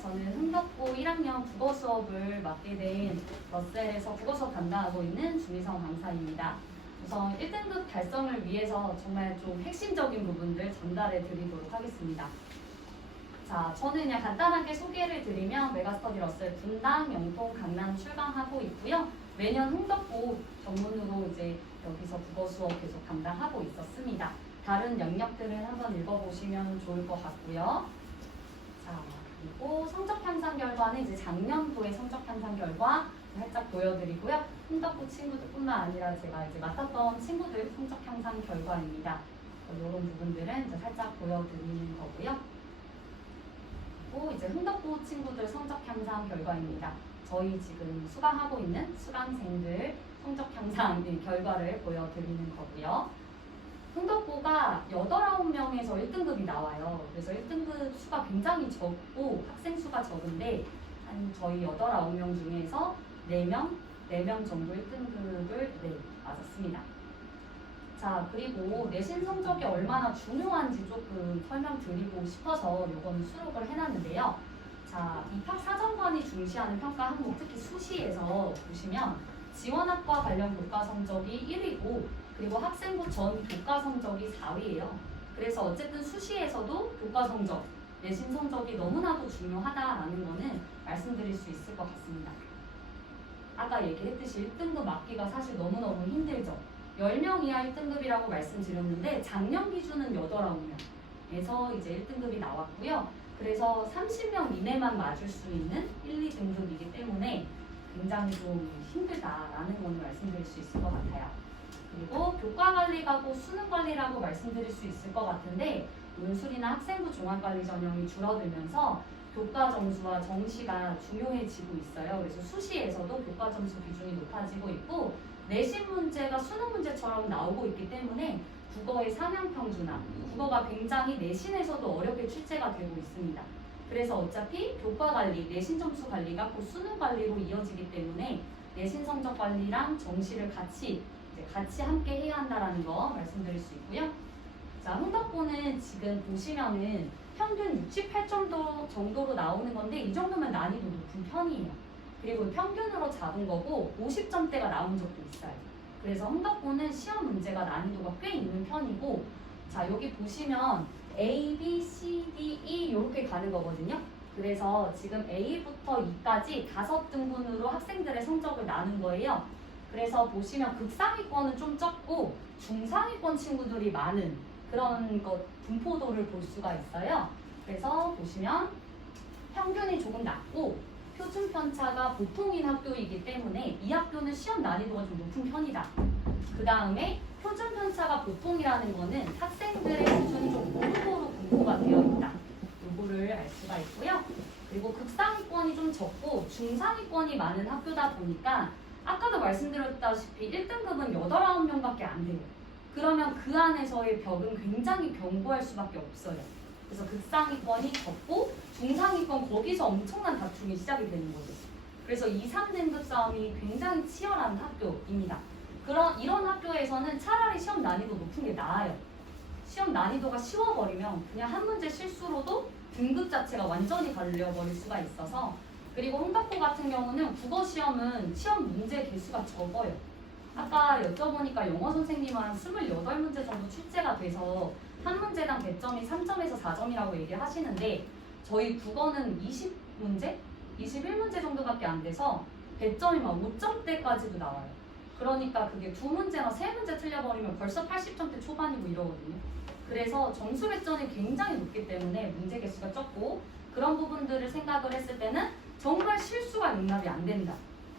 저는 흥덕고 1학년 국어 수업을 맡게 된 러셀에서 국어 수업 담당하고 있는 주미성 강사입니다. 우선 1등급 달성을 위해서 정말 좀 핵심적인 부분들 전달해 드리도록 하겠습니다. 자, 저는 그냥 간단하게 소개를 드리면 메가스터디 러셀 분당, 영통, 강남 출강하고 있고요. 매년 흥덕고 전문으로 이제 여기서 국어 수업 계속 담당하고 있었습니다. 다른 영역들은 한번 읽어보시면 좋을 것 같고요. 자, 그리고 성적 향상 결과는 이제 작년도의 성적 향상 결과 살짝 보여드리고요. 흥덕고 친구들뿐만 아니라 제가 이제 맡았던 친구들 성적 향상 결과입니다. 이런 부분들은 이제 살짝 보여드리는 거고요. 그리고 이제 흥덕고 친구들 성적 향상 결과입니다. 저희 지금 수강하고 있는 수강생들 성적 향상 결과를 보여드리는 거고요. 흥덕고가 8, 9명에서 1등급이 나와요. 그래서 1등급 수가 굉장히 적고 학생 수가 적은데 한 저희 8, 9명 중에서 4명 정도 1등급을 맞았습니다. 자, 그리고 내신 성적이 얼마나 중요한지 조금 설명드리고 싶어서 이거는 수록을 해놨는데요. 자, 입학사정관이 중시하는 평가 항목, 특히 수시에서 보시면 지원학과 관련 교과 성적이 1위고 그리고 학생부 전 교과 성적이 4위예요. 그래서 어쨌든 수시에서도 교과 성적, 내신 성적이 너무나도 중요하다라는 거는 말씀드릴 수 있을 것 같습니다. 아까 얘기했듯이 1등급 맞기가 사실 너무너무 힘들죠. 10명 이하 1등급이라고 말씀드렸는데 작년 기준은 8, 9명에서 이제 1등급이 나왔고요. 그래서 30명 이내만 맞을 수 있는 1, 2등급이기 때문에 굉장히 좀 힘들다라는 걸 말씀드릴 수 있을 것 같아요. 그리고 교과관리가고 수능관리라고 말씀드릴 수 있을 것 같은데 논술이나 학생부 종합관리 전형이 줄어들면서 교과 점수와 정시가 중요해지고 있어요. 그래서 수시에서도 교과 점수 비중이 높아지고 있고 내신 문제가 수능 문제처럼 나오고 있기 때문에 국어의 상향평준화, 국어가 굉장히 내신에서도 어렵게 출제가 되고 있습니다. 그래서 어차피 교과관리, 내신 점수 관리가 곧 수능 관리로 이어지기 때문에 내신 성적 관리랑 정시를 같이 함께 해야 한다는 거 말씀드릴 수 있고요. 자, 흥덕고는 지금 보시면은 평균 68점 정도로 나오는 건데 이 정도면 난이도 높은 편이에요. 그리고 평균으로 잡은 거고 50점대가 나온 적도 있어요. 그래서 흥덕고는 시험 문제가 난이도가 꽤 있는 편이고 자, 여기 보시면 A, B, C, D, E 이렇게 가는 거거든요. 그래서 지금 A부터 E까지 5등분으로 학생들의 성적을 나눈 거예요. 그래서 보시면 극상위권은 좀 적고 중상위권 친구들이 많은 그런 분포도를 볼 수가 있어요. 그래서 보시면 평균이 조금 낮고 표준 편차가 보통인 학교이기 때문에 이 학교는 시험 난이도가 좀 높은 편이다. 그 다음에 표준 편차가 보통이라는 거는 학생들의 수준이 좀 고루고루 분포가 되어 있다. 요거를 알 수가 있고요. 그리고 극상위권이 좀 적고 중상위권이 많은 학교다 보니까 아까도 말씀드렸다시피 1등급은 8, 9명밖에 안 돼요. 그러면 그 안에서의 벽은 굉장히 견고할 수밖에 없어요. 그래서 극상위권이 적고 중상위권 거기서 엄청난 다툼이 시작이 되는 거죠. 그래서 2, 3등급 싸움이 굉장히 치열한 학교입니다. 이런 학교에서는 차라리 시험 난이도 높은 게 나아요. 시험 난이도가 쉬워버리면 그냥 한 문제 실수로도 등급 자체가 완전히 갈려버릴 수가 있어서 그리고 흥덕고 같은 경우는 국어 시험은 시험 문제 개수가 적어요. 아까 여쭤보니까 영어 선생님은 한 28문제 정도 출제가 돼서 한 문제당 배점이 3점에서 4점이라고 얘기를 하시는데 저희 국어는 20문제? 21문제 정도밖에 안 돼서 배점이 막 5점대까지도 나와요. 그러니까 그게 2문제나 3문제 틀려버리면 벌써 80점대 초반이고 이러거든요. 그래서 점수 배점이 굉장히 높기 때문에 문제 개수가 적고 그런 부분들을 생각을 했을 때는 정말 실수가 용납이 안 된다.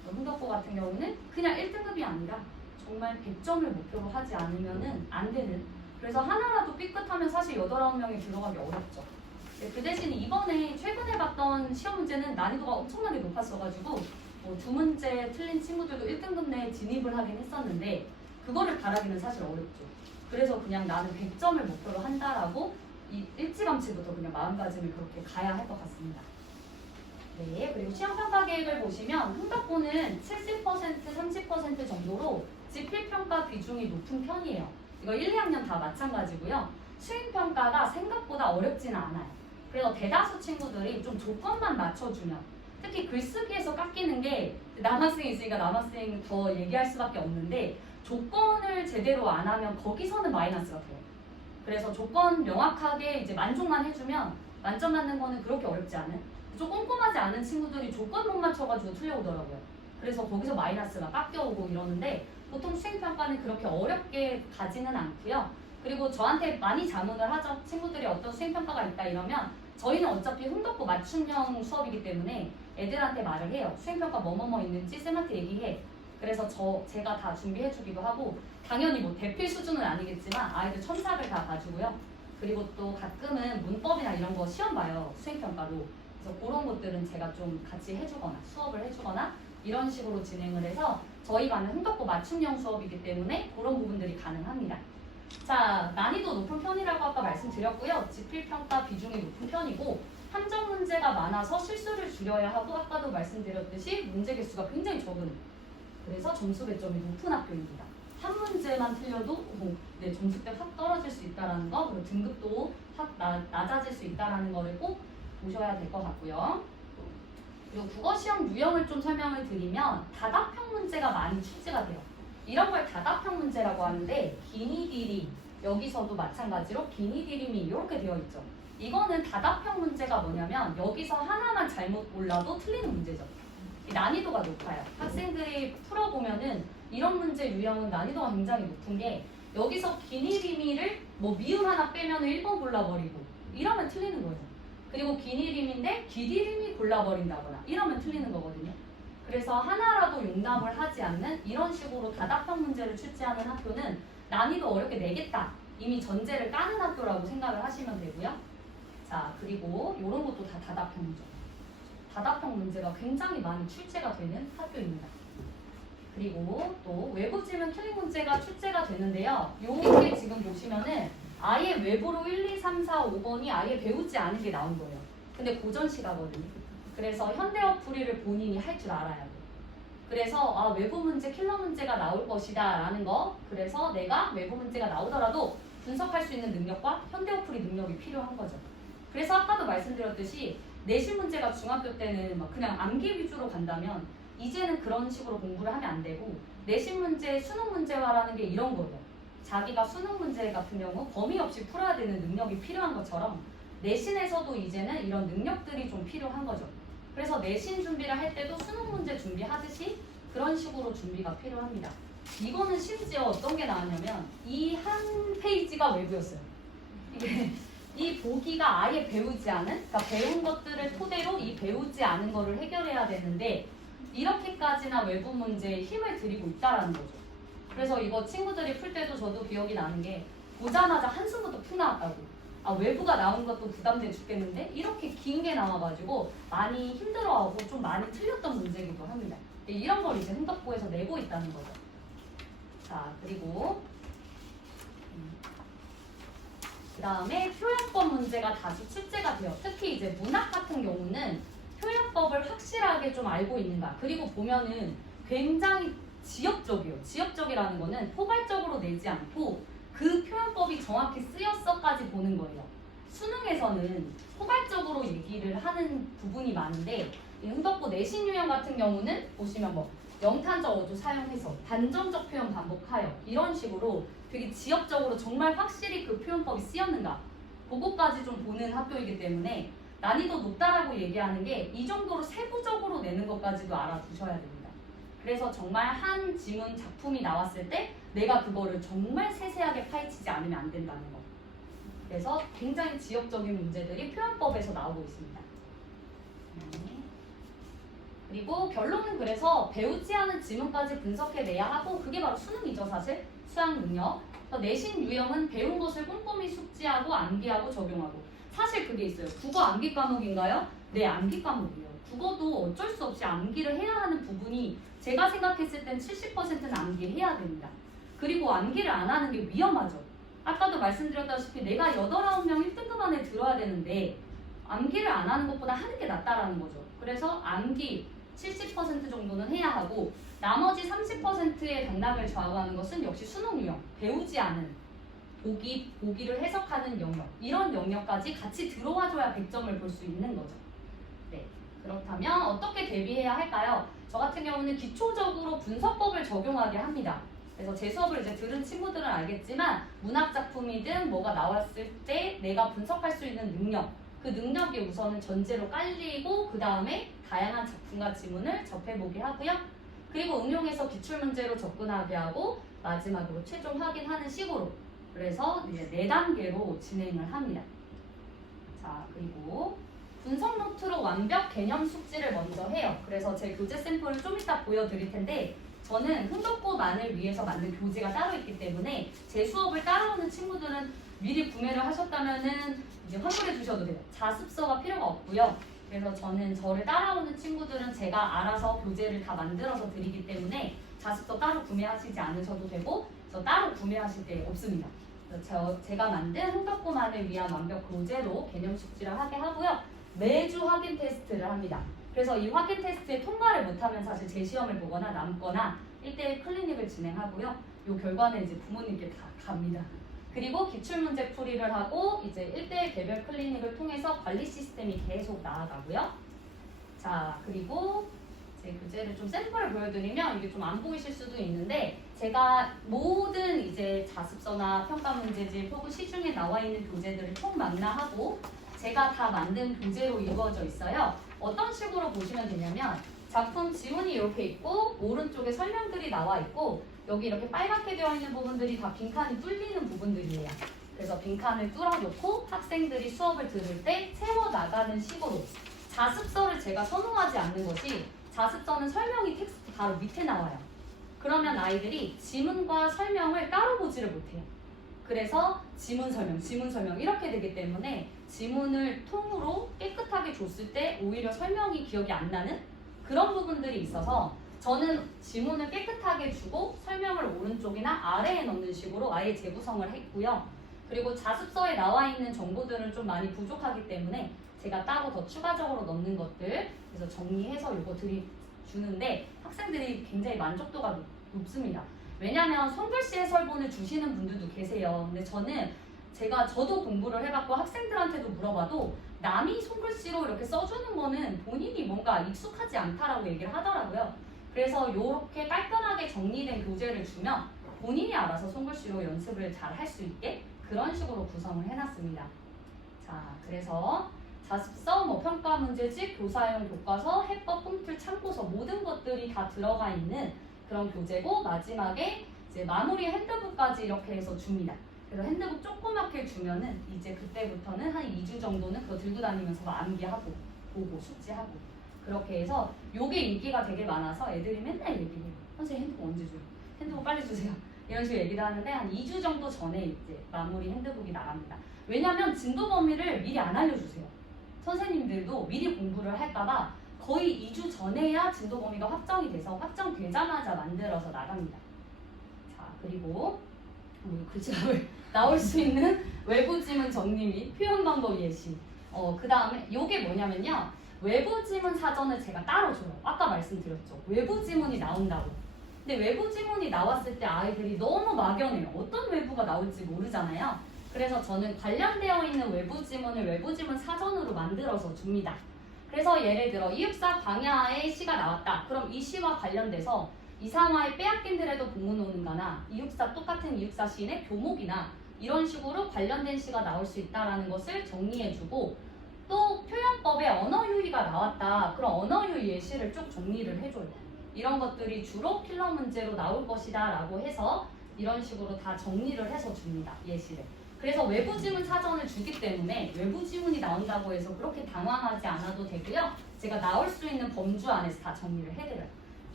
흥덕고 같은 경우는 그냥 1등급이 아니라 정말 100점을 목표로 하지 않으면 안 되는 그래서 하나라도 삐끗하면 사실 8, 9명이 들어가기 어렵죠. 그 대신 이번에 최근에 봤던 시험 문제는 난이도가 엄청나게 높았어가지고 2문제 틀린 친구들도 1등급 내에 진입을 하긴 했었는데 그거를 바라기는 사실 어렵죠. 그래서 그냥 나는 100점을 목표로 한다라고 일찌감치부터 그냥 마음가짐을 그렇게 가야 할 것 같습니다. 네, 그리고 시험평가 계획을 보시면 흥덕고는 70%, 30% 정도로 지필평가 비중이 높은 편이에요. 이거 1, 2학년 다 마찬가지고요. 수행평가가 생각보다 어렵지는 않아요. 그래서 대다수 친구들이 좀 조건만 맞춰주면, 특히 글쓰기에서 깎이는 게 남학생이 있으니까 남학생 더 얘기할 수밖에 없는데, 조건을 제대로 안 하면 거기서는 마이너스가 돼요. 그래서 조건 명확하게 이제 만족만 해주면 만점 맞는 거는 그렇게 어렵지 않은, 좀 꼼꼼하지 않은 친구들이 조건 못 맞춰가지고 틀려오더라고요. 그래서 거기서 마이너스가 깎여오고 이러는데, 보통 수행평가는 그렇게 어렵게 가지는 않고요. 그리고 저한테 많이 자문을 하죠. 친구들이 어떤 수행평가가 있다 이러면 저희는 어차피 흥덕고 맞춤형 수업이기 때문에 애들한테 말을 해요. 수행평가 뭐뭐뭐 있는지 쌤한테 얘기해. 그래서 제가 다 준비해주기도 하고, 당연히 뭐 대필 수준은 아니겠지만 아이들 첨삭을 다 봐주고요. 그리고 또 가끔은 문법이나 이런 거 시험 봐요. 수행평가로. 그래서 그런 것들은 제가 좀 같이 해주거나 수업을 해주거나 이런 식으로 진행을 해서 저희 반은 흥덕고 맞춤형 수업이기 때문에 그런 부분들이 가능합니다. 자, 난이도 높은 편이라고 아까 말씀드렸고요. 지필평가 비중이 높은 편이고, 함정 문제가 많아서 실수를 줄여야 하고, 아까도 말씀드렸듯이 문제 개수가 굉장히 적은, 그래서 점수 배점이 높은 학교입니다. 한 문제만 틀려도 네, 점수대 확 떨어질 수 있다는 거, 그리고 등급도 확 낮아질 수 있다는 거를 꼭 보셔야 될 것 같고요. 그리고 국어 시험 유형을 좀 설명을 드리면 다답형 문제가 많이 출제가 돼요. 이런 걸 다답형 문제라고 하는데, 기니디림, 여기서도 마찬가지로 기니디림이 이렇게 되어 있죠. 이거는 다답형 문제가 뭐냐면 여기서 하나만 잘못 골라도 틀리는 문제죠. 난이도가 높아요. 학생들이 풀어보면은 이런 문제 유형은 난이도가 굉장히 높은 게, 여기서 기니리미를 뭐 미음 하나 빼면 1번 골라버리고 이러면 틀리는 거예요. 그리고 기니림인데 기디림이 골라버린다거나 이러면 틀리는 거거든요. 그래서 하나라도 용납을 하지 않는 이런 식으로 다답형 문제를 출제하는 학교는 난이도 어렵게 내겠다, 이미 전제를 까는 학교라고 생각을 하시면 되고요. 자, 그리고 이런 것도 다 다답형이죠. 다답형 문제가 굉장히 많이 출제가 되는 학교입니다. 그리고 또 외부 질문 틀린 문제가 출제가 되는데요. 요게 지금 보시면은 아예 외부로 1, 2, 3, 4, 5번이 아예 배우지 않은 게 나온 거예요. 근데 고전시가거든요. 그래서 현대어 풀이를 본인이 할 줄 알아야 돼요. 그래서 외부 문제, 킬러 문제가 나올 것이다 라는 거, 그래서 내가 외부 문제가 나오더라도 분석할 수 있는 능력과 현대어 풀이 능력이 필요한 거죠. 그래서 아까도 말씀드렸듯이 내신 문제가 중학교 때는 막 그냥 암기 위주로 간다면 이제는 그런 식으로 공부를 하면 안 되고, 내신 문제, 수능 문제화라는 게 이런 거예요. 자기가 수능 문제 같은 경우 범위 없이 풀어야 되는 능력이 필요한 것처럼 내신에서도 이제는 이런 능력들이 좀 필요한 거죠. 그래서 내신 준비를 할 때도 수능 문제 준비하듯이 그런 식으로 준비가 필요합니다. 이거는 심지어 어떤 게 나왔냐면 이 한 페이지가 외부였어요. 이게 이 보기가 아예 배우지 않은, 그러니까 배운 것들을 토대로 이 배우지 않은 거를 해결해야 되는데 이렇게까지나 외부 문제에 힘을 들이고 있다라는 거죠. 그래서 이거 친구들이 풀 때도 저도 기억이 나는 게, 보자마자 한숨부터 푹 나왔다고. 외부가 나온 것도 부담돼 죽겠는데 이렇게 긴 게 나와가지고 많이 힘들어하고 좀 많이 틀렸던 문제이기도 합니다. 이런 걸 이제 흥덕고에서 내고 있다는 거죠. 자, 그리고 그 다음에 표현법 문제가 다시 출제가 돼요. 특히 이제 문학 같은 경우는 표현법을 확실하게 좀 알고 있는가. 그리고 보면은 굉장히 지역적이에요. 지역적이라는 거는 포괄적으로 내지 않고 그 표현법이 정확히 쓰였어까지 보는 거예요. 수능에서는 포괄적으로 얘기를 하는 부분이 많은데, 이 흥덕고 내신 유형 같은 경우는 보시면 뭐 영탄적 어조 사용해서 단정적 표현 반복하여 이런 식으로 되게 지역적으로 정말 확실히 그 표현법이 쓰였는가, 그거까지 좀 보는 학교이기 때문에 난이도 높다라고 얘기하는 게 이 정도로 세부적으로 내는 것까지도 알아두셔야 됩니다. 그래서 정말 한 지문 작품이 나왔을 때 내가 그거를 정말 세세하게 파헤치지 않으면 안 된다는 거. 그래서 굉장히 지역적인 문제들이 표현법에서 나오고 있습니다. 그리고 결론은 그래서 배우지 않은 지문까지 분석해내야 하고, 그게 바로 수능이죠 사실. 수학 능력. 내신 유형은 배운 것을 꼼꼼히 숙지하고 암기하고 적용하고. 사실 그게 있어요. 국어 암기 과목인가요? 네, 암기 과목이에요. 국어도 어쩔 수 없이 암기를 해야 하는 부분이 제가 생각했을 땐 70%는 암기해야 됩니다. 그리고 암기를 안 하는 게 위험하죠. 아까도 말씀드렸다시피 내가 8, 9명 1등급 안에 들어야 되는데 암기를 안 하는 것보다 하는 게 낫다라는 거죠. 그래서 암기 70% 정도는 해야 하고, 나머지 30%의 당락을 좌우하는 것은 역시 수능 유형, 배우지 않은 보기를 해석하는 영역, 이런 영역까지 같이 들어와줘야 100점을 볼 수 있는 거죠. 네, 그렇다면 어떻게 대비해야 할까요? 저 같은 경우는 기초적으로 분석법을 적용하게 합니다. 그래서 제 수업을 이제 들은 친구들은 알겠지만 문학 작품이든 뭐가 나왔을 때 내가 분석할 수 있는 능력, 그 능력이 우선은 전제로 깔리고 그 다음에 다양한 작품과 지문을 접해보게 하고요. 그리고 응용해서 기출문제로 접근하게 하고 마지막으로 최종 확인하는 식으로, 그래서 이제 4단계로 진행을 합니다. 자, 그리고 분석 노트로 완벽 개념 숙지를 먼저 해요. 그래서 제 교재 샘플을 좀 이따 보여드릴 텐데 저는 흥덕고만을 위해서 만든 교재가 따로 있기 때문에 제 수업을 따라오는 친구들은 미리 구매를 하셨다면은 이제 환불해 주셔도 돼요. 자습서가 필요가 없고요. 그래서 저는 저를 따라오는 친구들은 제가 알아서 교재를 다 만들어서 드리기 때문에 자습서 따로 구매하시지 않으셔도 되고 저 따로 구매하실 때 없습니다. 제가 만든 흥덕고만을 위한 완벽 교재로 개념 숙지를 하게 하고요. 매주 확인 테스트를 합니다. 그래서 이 확인 테스트에 통과를 못하면 사실 재시험을 보거나 남거나 1대1 클리닉을 진행하고요. 이 결과는 이제 부모님께 다 갑니다. 그리고 기출문제 풀이를 하고 이제 1대1 개별 클리닉을 통해서 관리 시스템이 계속 나아가고요. 자, 그리고 제 교재를 좀 샘플을 보여드리면 이게 좀 안 보이실 수도 있는데 제가 모든 이제 자습서나 평가문제집 혹은 시중에 나와 있는 교재들을 총망라하고 제가 다 만든 교재로 이루어져 있어요. 어떤 식으로 보시면 되냐면 작품 지문이 이렇게 있고 오른쪽에 설명들이 나와 있고 여기 이렇게 빨갛게 되어 있는 부분들이 다 빈칸이 뚫리는 부분들이에요. 그래서 빈칸을 뚫어놓고 학생들이 수업을 들을 때 채워나가는 식으로 자습서를 제가 선호하지 않는 것이 자습서는 설명이 텍스트 바로 밑에 나와요. 그러면 아이들이 지문과 설명을 따로 보지를 못해요. 그래서 지문 설명 이렇게 되기 때문에 지문을 통으로 깨끗하게 줬을 때 오히려 설명이 기억이 안 나는 그런 부분들이 있어서 저는 지문을 깨끗하게 주고 설명을 오른쪽이나 아래에 넣는 식으로 아예 재구성을 했고요. 그리고 자습서에 나와 있는 정보들은 좀 많이 부족하기 때문에 제가 따로 더 추가적으로 넣는 것들 그래서 정리해서 이거 주는데 학생들이 굉장히 만족도가 높습니다. 왜냐하면 손글씨 해설본을 주시는 분들도 계세요. 근데 저도 공부를 해봤고 학생들한테도 물어봐도 남이 손글씨로 이렇게 써주는 거는 본인이 뭔가 익숙하지 않다라고 얘기를 하더라고요. 그래서 이렇게 깔끔하게 정리된 교재를 주면 본인이 알아서 손글씨로 연습을 잘 할 수 있게 그런 식으로 구성을 해놨습니다. 자, 그래서 자습서, 평가 문제집, 교사용 교과서, 해법, 꿈틀, 참고서 모든 것들이 다 들어가 있는 그런 교재고 마지막에 이제 마무리 핸드북까지 이렇게 해서 줍니다. 그래서 핸드북 조그맣게 주면은 이제 그때부터는 한 2주 정도는 그거 들고 다니면서 암기하고 보고 숙지하고 그렇게 해서 요게 인기가 되게 많아서 애들이 맨날 얘기해요. 선생님 핸드북 언제 줘요? 핸드북 빨리 주세요. 이런 식으로 얘기도 하는데 한 2주 정도 전에 이제 마무리 핸드북이 나갑니다. 왜냐면 진도 범위를 미리 안 알려주세요. 선생님들도 미리 공부를 할까봐 거의 2주 전에야 진도 범위가 확정이 돼서 확정되자마자 만들어서 나갑니다. 자, 그리고 글자를 나올 수 있는 외부 지문 정리 및 표현 방법 예시. 그 다음에 요게 뭐냐면요. 외부 지문 사전을 제가 따로 줘요. 아까 말씀드렸죠. 외부 지문이 나온다고. 근데 외부 지문이 나왔을 때 아이들이 너무 막연해요. 어떤 외부가 나올지 모르잖아요. 그래서 저는 관련되어 있는 외부 지문을 외부 지문 사전으로 만들어서 줍니다. 그래서 예를 들어 이육사 광야의 시가 나왔다. 그럼 이 시와 관련돼서 이상화의 빼앗긴들에도 복문 오는가나 이육사 똑같은 이육사 시인의 교목이나 이런 식으로 관련된 시가 나올 수 있다는 것을 정리해주고 또 표현법에 언어유희가 나왔다. 그럼 언어유희 예시를 쭉 정리를 해줘요. 이런 것들이 주로 필러 문제로 나올 것이다 라고 해서 이런 식으로 다 정리를 해서 줍니다. 예시를. 그래서 외부 지문 사전을 주기 때문에 외부 지문이 나온다고 해서 그렇게 당황하지 않아도 되고요. 제가 나올 수 있는 범주 안에서 다 정리를 해드려요.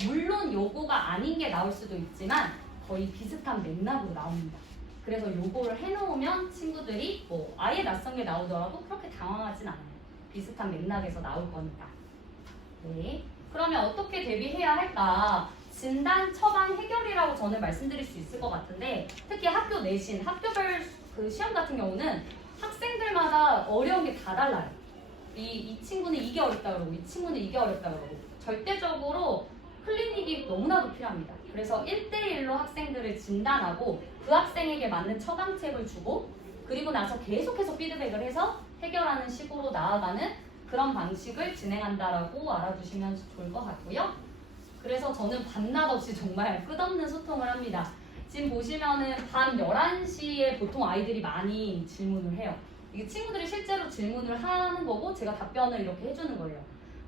물론 요거가 아닌 게 나올 수도 있지만 거의 비슷한 맥락으로 나옵니다. 그래서 요거를 해놓으면 친구들이 뭐 아예 낯선 게 나오더라도 그렇게 당황하진 않아요. 비슷한 맥락에서 나올 거니까. 네. 그러면 어떻게 대비해야 할까? 진단, 처방, 해결이라고 저는 말씀드릴 수 있을 것 같은데 특히 학교 내신, 학교별 그 시험 같은 경우는 학생들마다 어려운 게 다 달라요. 이 친구는 이게 어렵다 그러고 이 친구는 이게 어렵다 그러고 절대적으로 클리닉이 너무나도 필요합니다. 그래서 1대1로 학생들을 진단하고 그 학생에게 맞는 처방책을 주고 그리고 나서 계속해서 피드백을 해서 해결하는 식으로 나아가는 그런 방식을 진행한다라고 알아두시면 좋을 것 같고요. 그래서 저는 밤낮 없이 정말 끝없는 소통을 합니다. 지금 보시면은 밤 11시에 보통 아이들이 많이 질문을 해요. 이게 친구들이 실제로 질문을 하는 거고 제가 답변을 이렇게 해주는 거예요.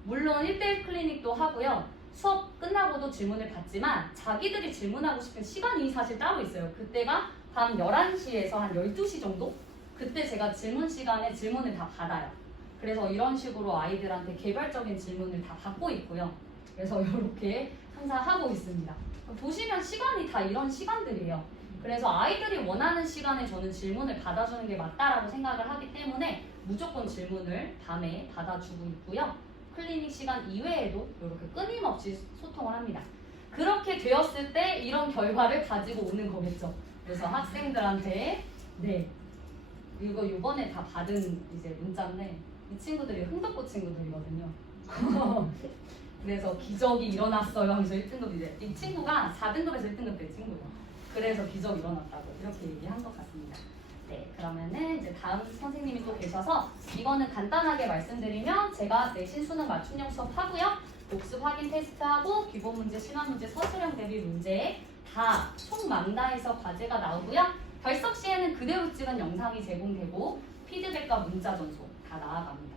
물론 1대1 클리닉도 하고요. 수업 끝나고도 질문을 받지만 자기들이 질문하고 싶은 시간이 사실 따로 있어요. 그때가 밤 11시에서 한 12시 정도? 그때 제가 질문 시간에 질문을 다 받아요. 그래서 이런 식으로 아이들한테 개별적인 질문을 다 받고 있고요. 그래서 이렇게 항상 하고 있습니다. 보시면 시간이 다 이런 시간들이에요. 그래서 아이들이 원하는 시간에 저는 질문을 받아주는 게 맞다라고 생각을 하기 때문에 무조건 질문을 밤에 받아주고 있고요. 클리닉 시간 이외에도 이렇게 끊임없이 소통을 합니다. 그렇게 되었을 때 이런 결과를 가지고 오는 거겠죠. 그래서 학생들한테 네 이거 이번에 다 받은 이제 문자인데 이 친구들이 흥덕고 친구들이거든요. 그래서 기적이 일어났어요 하면서 1등급 이제 이 친구가 4등급에서 1등급 된 친구예요. 그래서 기적이 일어났다고 이렇게 얘기한 것 같습니다. 네, 그러면은 이제 다음 선생님이 또 계셔서 이거는 간단하게 말씀드리면 제가 내신 수능 맞춤형 수업 하고요. 복습 확인 테스트하고 기본 문제, 심화 문제, 서술형 대비 문제 다 총 망라해서 과제가 나오고요. 결석 시에는 그대로 찍은 영상이 제공되고 피드백과 문자 전송 다 나아갑니다.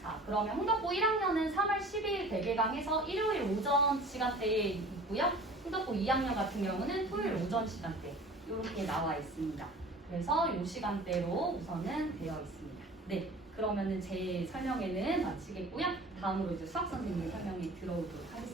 자, 그러면 흥덕고 1학년은 3월 12일 대개강해서 일요일 오전 시간대에 있고요. 흥덕고 2학년 같은 경우는 토요일 오전 시간대 이렇게 나와 있습니다. 그래서 이 시간대로 우선은 되어 있습니다. 네, 그러면은 제 설명회는 마치겠고요. 다음으로 이제 수학 선생님의 설명이 들어오도록 하겠습니다.